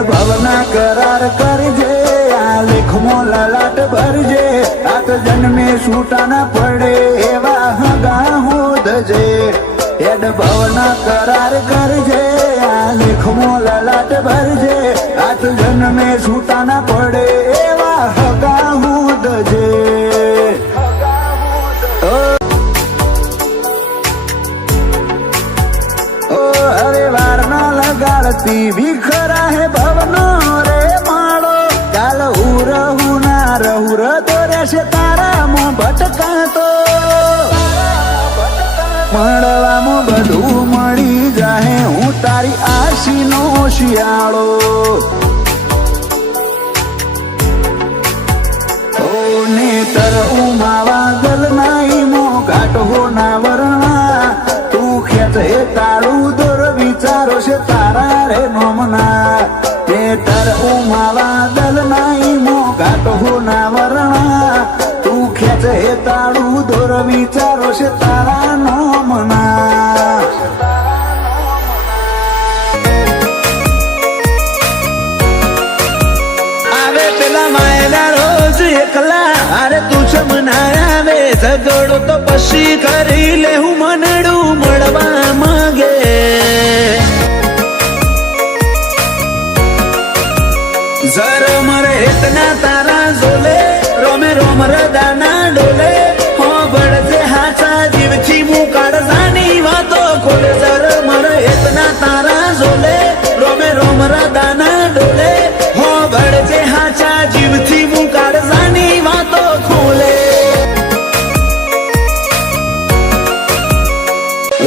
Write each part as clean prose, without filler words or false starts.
ભવના કરાર કરજે આ લેખમાં લલાટ ભરજે આ તો જન્મે છૂટા ના પડે એવા હગા હોદજે એડ ભવના કરાર કરજે આ લેખમાં લલાટ ભરજે આ તો જન્મે છૂટા ના પડે એવા હગા હોદજે લગાડતી વિખરા હે ભવનો રે માળો કાલ હું ના રહુર તો રહેશે તારા મો ભટકાતો મળવામાં બધું મળી જાહે હું તારી આશીનો શિયાળો ઓ નેતર ઉમાવા ગલ નાઈ મો ઘાટો ના વરણા તું ખેંચ હે તાળું દોર વિચારો છે તારા રે નોમના નેતર ઉમાવા દલ નાઈ મો ઘાટો ના વરણા તું ખેંચ હે તાળું દોર વિચારો છે તારા નોમના આવે પેલા માયના રોજ એકલા અરે તું ચમનાયા વે ઝઘડો તો પછી કરી લે હું મનડું મળવા માંગે જર મરે ઇતના તારા ઝોલે રોમે રોમ રદાના ડોલે હો બળજે હાચા જીવથી મું કાળજાની વાતો ખોલે જર મરે ઇતના તારા ઝોલે રોમે રોમ રદાના ડોલે હો બળજે હાચા જીવથી મું કાળજાની વાતો ખોલે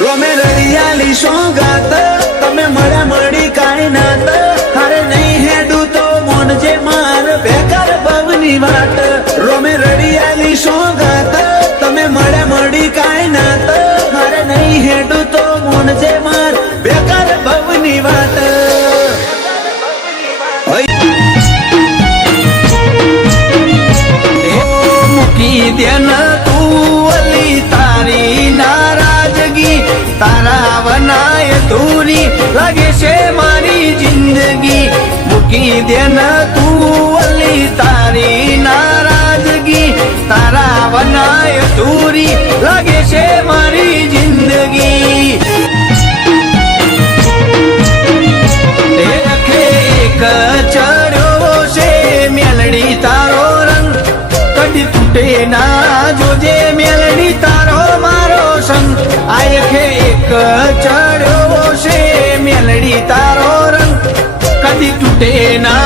રોમે રડિયાલી સોગાત તમે મળ્યા મળી કાંઈ નાત હારે નહીં હેડું તો મોનજે માર બેકાર ભવની વાત રોમે રડિયાલી સોગાત તમે મળ્યા મળી કાંઈ નાત હારે નહીં હેડું તો મોનજે માર બેકાર ભવની વાત મૂકી દેન તું અલી તારી નારાજગી તારા વનાય તુરી લાગે છે મારી જિંદગી મૂકી દેન તું અલી તારી નારાજગી તારા વનાય તુરી લાગે છે મારી જિંદગી એક ચડ્યો છે મેલડી તારો રંગ કદી તૂટે ના જોજે મેલડી તારો મારો સંગ આયખે એક ચડ્યો છે મેલડી તારો રંગ કદી તૂટે ના